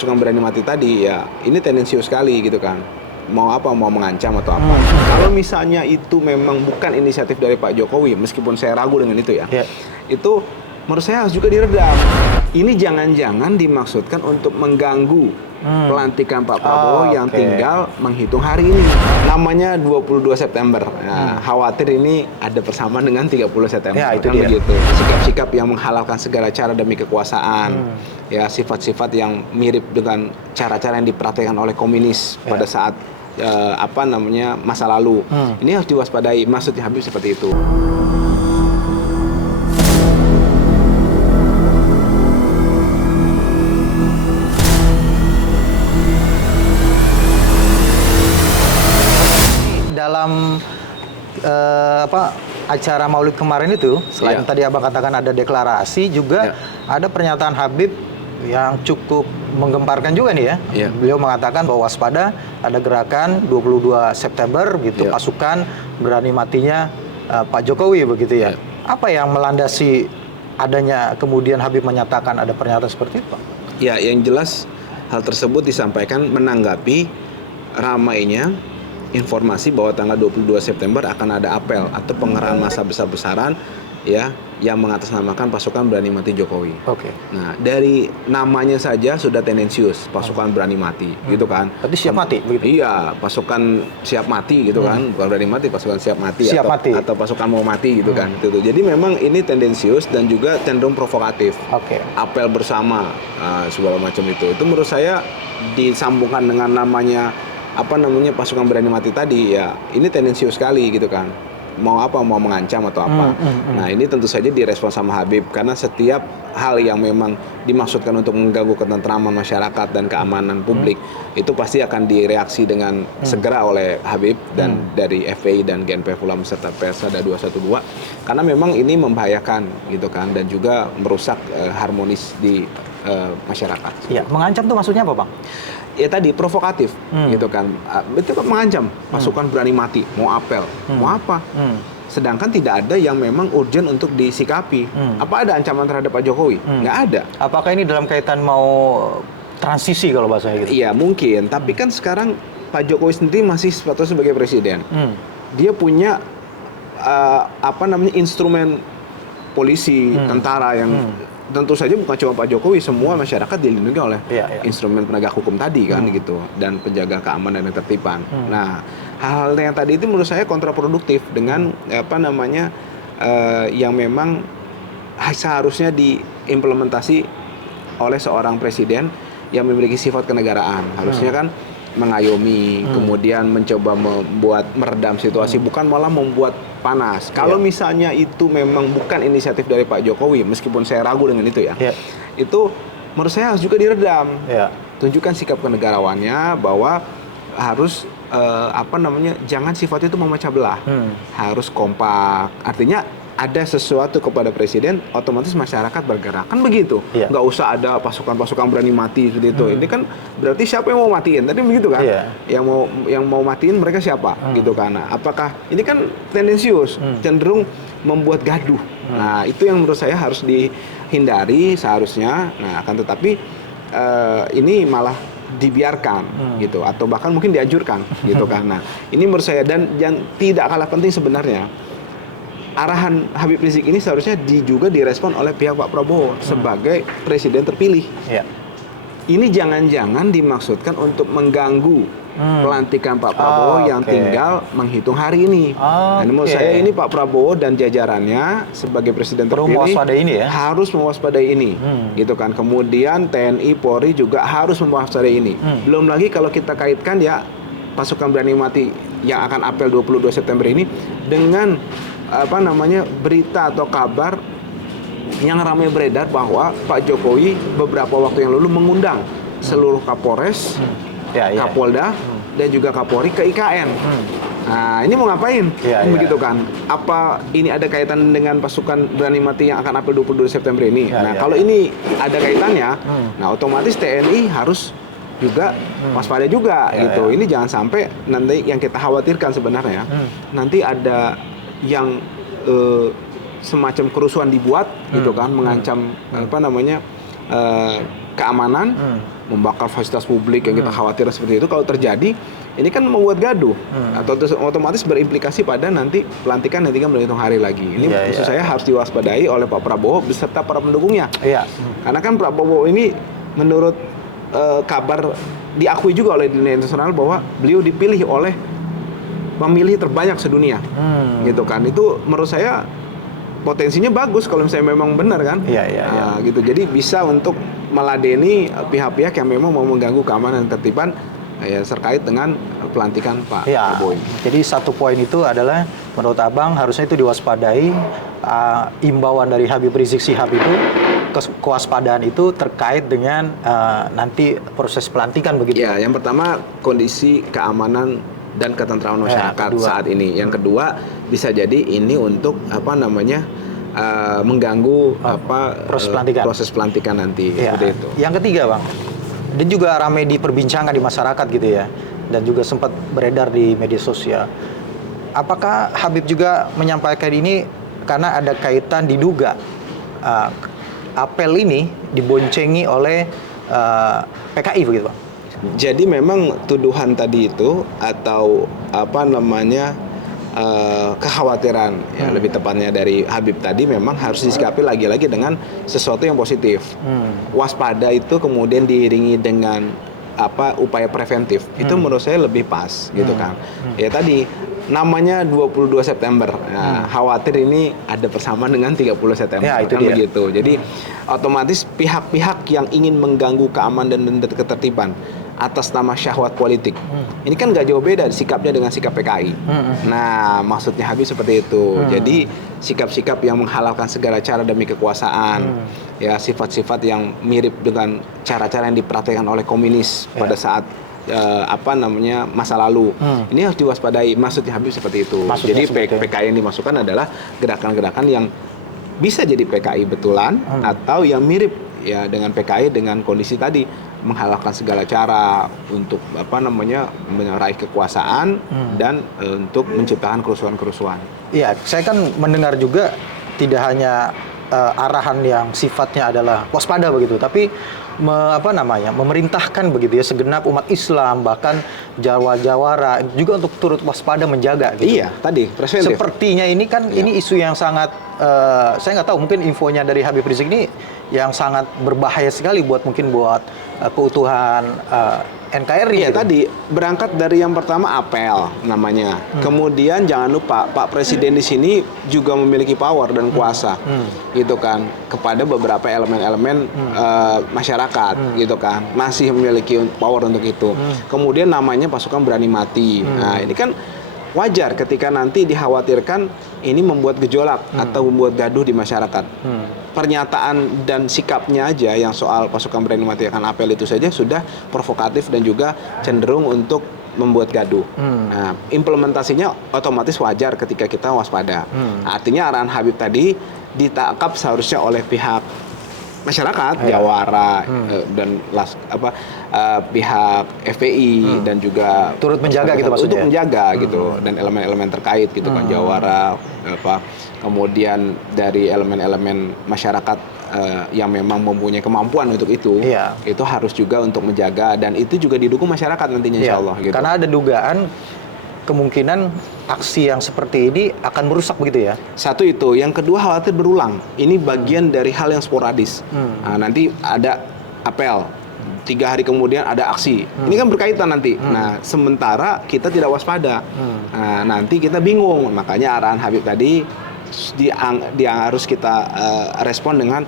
pasukan berani mati tadi, ya ini tendensius sekali gitu kan. Mau apa, mau mengancam atau apa. Kalau misalnya itu memang bukan inisiatif dari Pak Jokowi, meskipun saya ragu dengan itu ya, itu menurut saya harus juga diredam. Ini jangan-jangan dimaksudkan untuk mengganggu pelantikan Pak Prabowo yang tinggal menghitung hari ini. Namanya 22 September. Nah, khawatir ini ada persamaan dengan 30 September. Ya, itu kan dia. begitu. Sikap-sikap yang menghalalkan segala cara demi kekuasaan. Ya, sifat-sifat yang mirip dengan cara-cara yang dipraktikkan oleh komunis pada saat masa lalu. Ini harus diwaspadai. Maksudnya Habib seperti itu. Dalam acara Maulid kemarin itu, selain tadi Abang katakan ada deklarasi, juga ada pernyataan Habib yang cukup menggemparkan juga nih ya. Beliau mengatakan bahwa waspada ada gerakan 22 September gitu, pasukan berani matinya Pak Jokowi begitu ya. Apa yang melandasi adanya kemudian Habib menyatakan ada pernyataan seperti itu, Pak? Ya, yang jelas hal tersebut disampaikan menanggapi ramainya informasi bahwa tanggal 22 September akan ada apel atau pengerahan massa besar-besaran ya yang mengatasnamakan pasukan berani mati Jokowi. Nah, dari namanya saja sudah tendensius, pasukan berani mati gitu kan. Berarti siap mati begitu. Iya, pasukan siap mati gitu kan. Bukan berani mati, pasukan siap mati atau pasukan mau mati gitu kan. Gitu. Jadi memang ini tendensius dan juga cenderung provokatif. Apel bersama segala macam itu. Itu menurut saya disambungkan dengan namanya pasukan berani mati tadi, ya ini tendensius sekali gitu kan. Mau apa, mau mengancam atau apa. Nah, ini tentu saja direspon sama Habib karena setiap hal yang memang dimaksudkan untuk mengganggu ketentraman masyarakat dan keamanan publik itu pasti akan direaksi dengan segera oleh Habib dan dari FPI dan GNPF Ulama serta Persada 212 karena memang ini membahayakan gitu kan dan juga merusak harmonis di masyarakat. Ya, mengancam tuh maksudnya apa, Bang? Ya tadi provokatif gitu kan, itu mengancam pasukan berani mati, mau apel, mau apa, sedangkan tidak ada yang memang urgent untuk disikapi. Apa ada ancaman terhadap Pak Jokowi? Nggak ada. Apakah ini dalam kaitan mau transisi kalau bahasanya gitu? Iya mungkin, tapi kan sekarang Pak Jokowi sendiri masih statusnya sebagai presiden. Dia punya instrumen polisi, tentara yang tentu saja bukan cuma Pak Jokowi, semua masyarakat dilindungi oleh instrumen penegak hukum tadi kan gitu dan penjaga keamanan dan ketertiban. Nah, hal-hal yang tadi itu menurut saya kontraproduktif dengan yang memang seharusnya diimplementasi oleh seorang presiden yang memiliki sifat kenegaraan. Harusnya kan mengayomi, kemudian mencoba meredam situasi, bukan malah membuat panas. Kalau misalnya itu memang bukan inisiatif dari Pak Jokowi, meskipun saya ragu dengan itu ya, itu menurut saya harus juga diredam. Tunjukkan sikap kenegarawannya bahwa harus jangan sifat itu memecah belah, harus kompak. Artinya ada sesuatu kepada presiden, otomatis masyarakat bergerak. Kan begitu. Nggak usah ada pasukan-pasukan berani mati seperti itu. Ini kan berarti siapa yang mau matiin? Tadi begitu kan? Yang mau matiin mereka siapa? Gitu kan. Nah, apakah ini kan tendensius, cenderung membuat gaduh. Nah, itu yang menurut saya harus dihindari seharusnya. Nah, akan tetapi ini malah dibiarkan gitu atau bahkan mungkin dianjurkan gitu kan. Nah, ini menurut saya dan yang tidak kalah penting sebenarnya arahan Habib Rizik ini seharusnya juga direspon oleh pihak Pak Prabowo sebagai presiden terpilih. Ini jangan-jangan dimaksudkan untuk mengganggu pelantikan Pak Prabowo yang tinggal menghitung hari ini. Dan menurut saya ini Pak Prabowo dan jajarannya sebagai presiden terpilih harus mewaspadai ini, gitu kan. Kemudian TNI, Polri juga harus mewaspadai ini. Belum lagi kalau kita kaitkan ya pasukan berani mati yang akan apel 22 September ini dengan berita atau kabar yang ramai beredar bahwa Pak Jokowi beberapa waktu yang lalu mengundang seluruh Kapolres, Kapolda, dan juga Kapolri ke IKN. Nah, ini mau ngapain? Begitu kan? Apa ini ada kaitan dengan pasukan berani mati yang akan apel 22 September ini? Kalau ini ada kaitannya, nah otomatis TNI harus juga waspada juga gitu. Ini jangan sampai nanti yang kita khawatirkan sebenarnya nanti ada yang semacam kerusuhan dibuat gitu kan, mengancam keamanan, membakar fasilitas publik yang kita khawatir seperti itu. Kalau terjadi, ini kan membuat gaduh atau otomatis berimplikasi pada nanti pelantikan yang tinggal berhitung hari lagi. Ini maksud saya harus diwaspadai oleh Pak Prabowo beserta para pendukungnya. Karena kan Prabowo ini menurut kabar diakui juga oleh dunia internasional bahwa beliau dipilih oleh pemilih terbanyak sedunia, gitu kan. Itu menurut saya potensinya bagus kalau misalnya memang benar kan. Gitu. Jadi bisa untuk meladeni pihak-pihak yang memang mau mengganggu keamanan dan tertiban terkait dengan pelantikan Pak Prabowo. Jadi satu poin itu adalah menurut Abang harusnya itu diwaspadai, imbauan dari Habib Rizik Syihab itu, kewaspadaan itu terkait dengan nanti proses pelantikan begitu. Ya, yang pertama kondisi keamanan dan ketentraman masyarakat saat ini. Yang kedua bisa jadi ini untuk mengganggu proses pelantikan nanti. Seperti itu. Yang ketiga, Bang, dan juga ramai diperbincangkan di masyarakat gitu ya, dan juga sempat beredar di media sosial. Apakah Habib juga menyampaikan ini karena ada kaitan diduga apel ini diboncengi oleh PKI begitu, Bang? Jadi memang tuduhan tadi itu atau kekhawatiran lebih tepatnya dari Habib tadi memang harus disikapi lagi-lagi dengan sesuatu yang positif. Waspada itu kemudian diiringi dengan upaya preventif. Itu menurut saya lebih pas gitu kan. Ya tadi namanya 22 September. Nah, khawatir ini ada persamaan dengan 30 September itu kan dia. begitu. Jadi otomatis pihak-pihak yang ingin mengganggu keamanan dan ketertiban atas nama syahwat politik. Ini kan nggak jauh beda sikapnya dengan sikap PKI. Nah, maksudnya Habib seperti itu. Jadi sikap-sikap yang menghalalkan segala cara demi kekuasaan, ya sifat-sifat yang mirip dengan cara-cara yang dipraktikkan oleh komunis pada saat masa lalu. Ini harus diwaspadai. Maksudnya Habib seperti itu. Jadi PKI yang dimasukkan adalah gerakan-gerakan yang bisa jadi PKI betulan atau yang mirip ya dengan PKI dengan kondisi tadi, menghalalkan segala cara untuk meraih kekuasaan dan untuk menciptakan kerusuhan-kerusuhan. Iya, saya kan mendengar juga tidak hanya arahan yang sifatnya adalah waspada begitu, tapi memerintahkan begitu ya segenap umat Islam, bahkan Jawara juga untuk turut waspada menjaga gitu. Iya, tadi preventif. Sepertinya ini kan ini isu yang sangat saya nggak tahu, mungkin infonya dari Habib Rizik ini yang sangat berbahaya sekali buat keutuhan NKRI. Iya, tadi berangkat dari yang pertama apel namanya. Kemudian jangan lupa Pak Presiden di sini juga memiliki power dan kuasa, gitu kan, kepada beberapa elemen-elemen masyarakat, gitu kan, masih memiliki power untuk itu. Kemudian namanya pasukan berani mati. Nah, ini kan wajar ketika nanti dikhawatirkan ini membuat gejolak atau membuat gaduh di masyarakat. Pernyataan dan sikapnya aja yang soal pasukan berani mati akan apel itu saja sudah provokatif dan juga cenderung untuk membuat gaduh. Nah, implementasinya otomatis wajar ketika kita waspada. Artinya arahan Habib tadi ditangkap seharusnya oleh pihak masyarakat, Jawara dan pihak FPI dan juga turut menjaga gitu maksudnya. Untuk menjaga gitu dan elemen-elemen terkait gitu kan, Jawara kemudian dari elemen-elemen masyarakat yang memang mempunyai kemampuan untuk itu harus juga untuk menjaga, dan itu juga didukung masyarakat nantinya insyaallah gitu. Karena ada dugaan kemungkinan aksi yang seperti ini akan merusak begitu ya. Satu itu, yang kedua khawatir berulang. Ini bagian dari hal yang sporadis. Nah, nanti ada apel, 3 hari kemudian ada aksi. Ini kan berkaitan nanti. Nah, sementara kita tidak waspada. Nah, nanti kita bingung. Makanya arahan Habib tadi dia harus kita respon dengan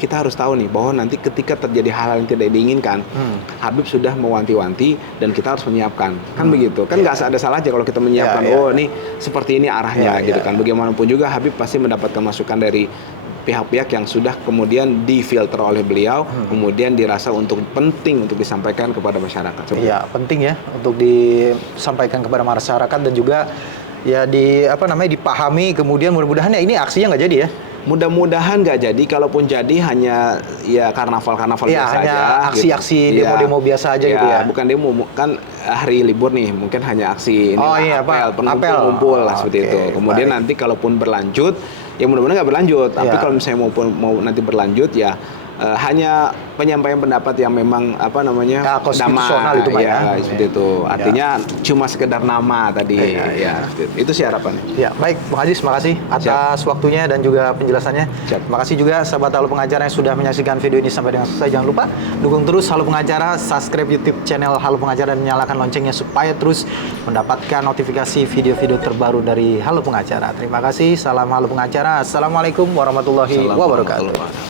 kita harus tahu nih bahwa nanti ketika terjadi hal-hal yang tidak diinginkan, Habib sudah mewanti-wanti dan kita harus menyiapkan. Kan begitu. Kan nggak ada salahnya kalau kita menyiapkan, ini seperti ini arahnya gitu kan. Bagaimanapun juga Habib pasti mendapatkan masukan dari pihak-pihak yang sudah kemudian difilter oleh beliau, kemudian dirasa penting untuk disampaikan kepada masyarakat. Iya, penting ya untuk disampaikan kepada masyarakat dan juga ya dipahami, kemudian mudah-mudahan ya ini aksinya nggak jadi ya. Mudah-mudahan nggak jadi, kalaupun jadi hanya ya karnaval-karnaval biasa hanya aja. aksi-aksi gitu. demo-demo biasa aja gitu ya. Bukan demo, kan hari libur nih, mungkin hanya aksi ini apel, pengumpul lah seperti itu. Kemudian nanti kalaupun berlanjut, ya mudah-mudahan nggak berlanjut. Tapi kalau misalnya mau nanti berlanjut ya hanya penyampaian pendapat yang memang apa namanya Ya, konstitusional itu, Pak, ya. seperti itu. Artinya cuma sekedar nama tadi. Ya, itu sih harapannya. Ya, baik, Bung Aziz, makasih atas waktunya dan juga penjelasannya. Siap. Terima kasih juga sahabat Halo Pengacara yang sudah menyaksikan video ini sampai dengan selesai. Jangan lupa dukung terus Halo Pengacara, subscribe YouTube channel Halo Pengacara dan nyalakan loncengnya supaya terus mendapatkan notifikasi video-video terbaru dari Halo Pengacara. Terima kasih. Salam Halo Pengacara. Assalamualaikum warahmatullahi wabarakatuh.